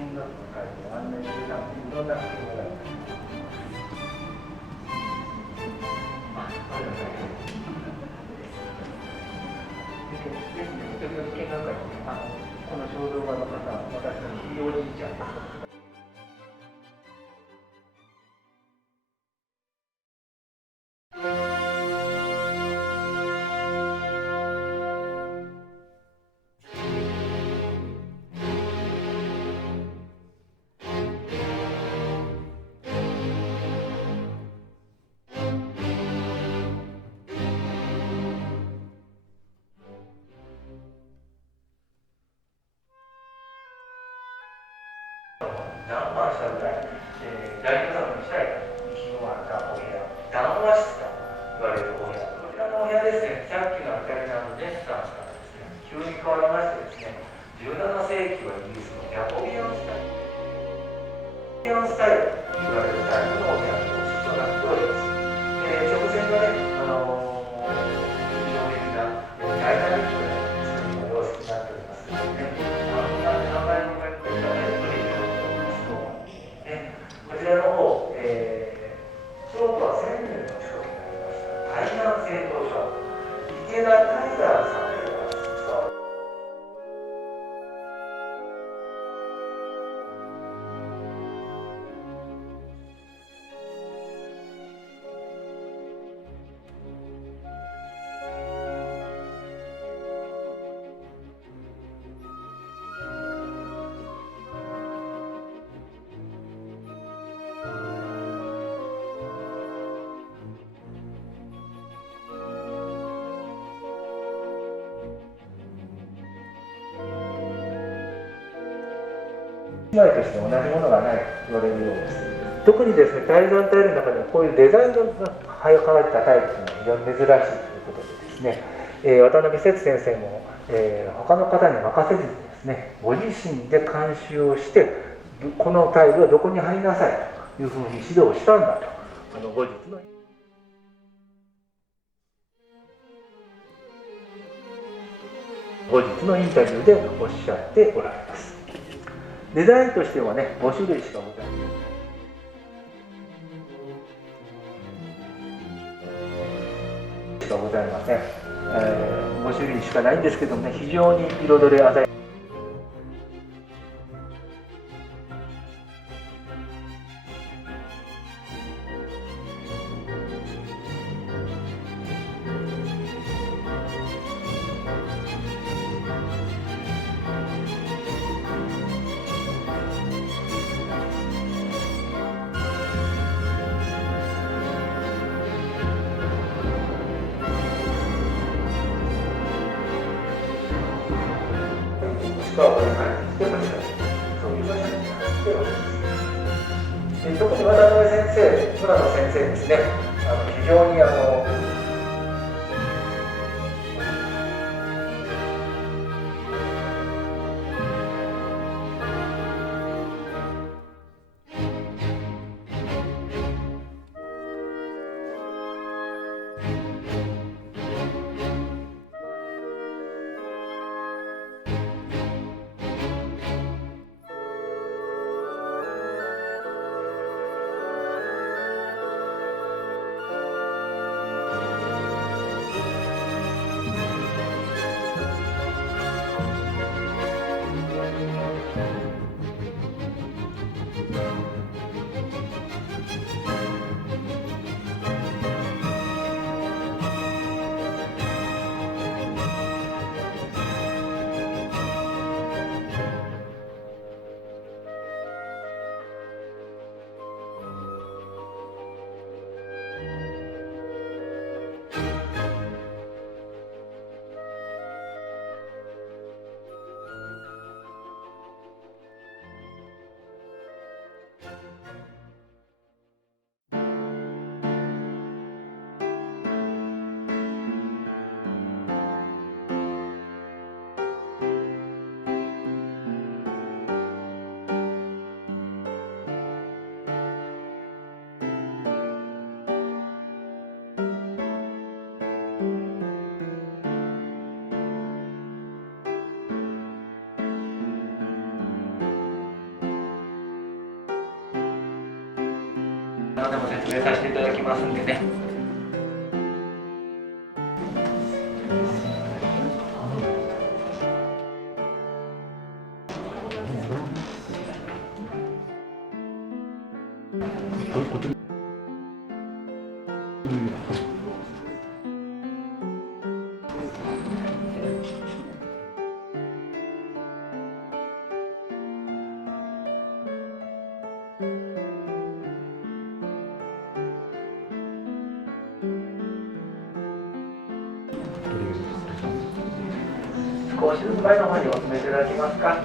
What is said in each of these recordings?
見学会で案内するためにいろんな工夫があります。ですね、時々見学会にこの肖像画の方、私のひいおじいちゃんです。何万したぐらい、大工作にしたい石のあったお部屋、談話室と言われるお部屋、こちらのお部屋ですね、さっきのアカリナのレッサンからですね、急に変わりましてですね、17世紀はイギリスのジャコビアンスタイル、と言われるタイプのお部屋ととなっております。直前のね、印象的なダイナミックな作りの様子になっておりますので、名前の書いていただいてこちらの方、昭和1000年の近くになりました台南製陶所池田平さんでございます。姉妹として同じものがないと言われるようです。特にですね、タイルタイルの中でもこういうデザインが描かれたタイプというのは非常に珍しいということでですね、渡辺節先生も、他の方に任せずにですね、ご自身で監修をして、このタイルはどこに貼りなさいというふうに指導をしたんだと、後日のインタビューでおっしゃっておられます。デザインとしてはね、5種類しかございません。ございません、5種類しかないんですけどもね、非常に彩り鮮やか。これから来てましたそういう場所になっております。特に渡辺先生、村野先生ですね、非常に何でも説明させていただきますんでね。少しずつ前の方にお進めいただけますか。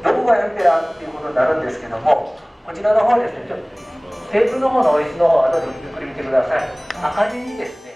どこがエンペラーっていうことになるんですけども、こちらの方ですね、ちょっとテーブルの方のお椅子の方、後でゆっくり見てください。赤字にですね、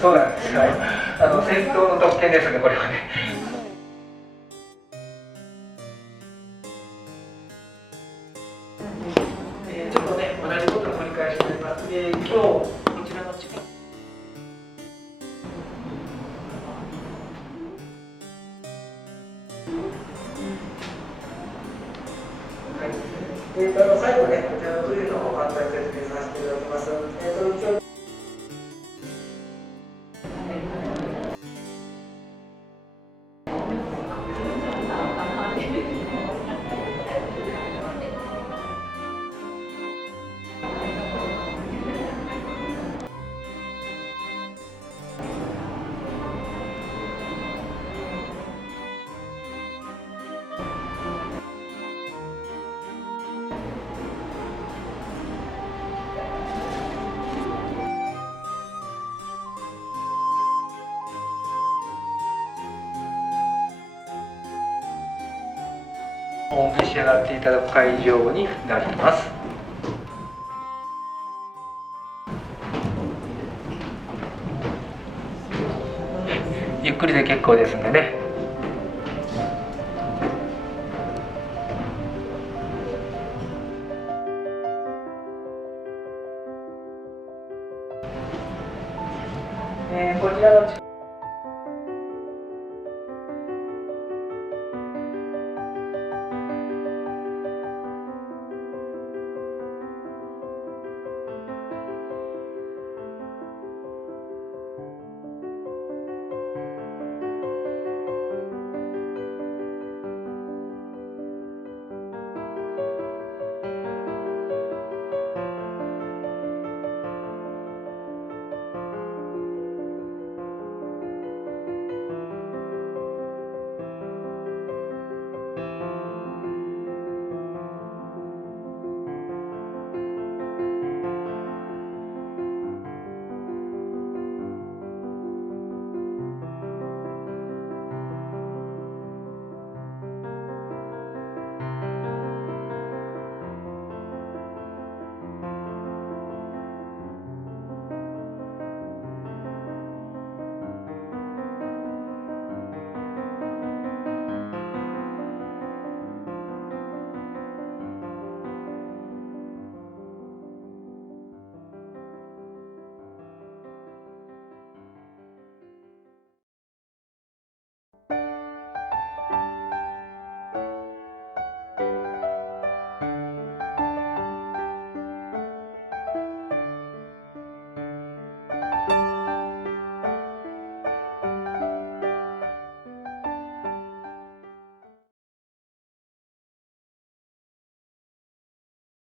そうなんです。はい。先頭の特権ですね、これはね。ちょっとね、同じことの繰り返しになります。今日こちらの地区。はい。最後ね、こちらのトイレの方簡単に説明させていただきます。一応お召し上がっていただく会場になります。ゆっくりで結構ですんでね。こちらの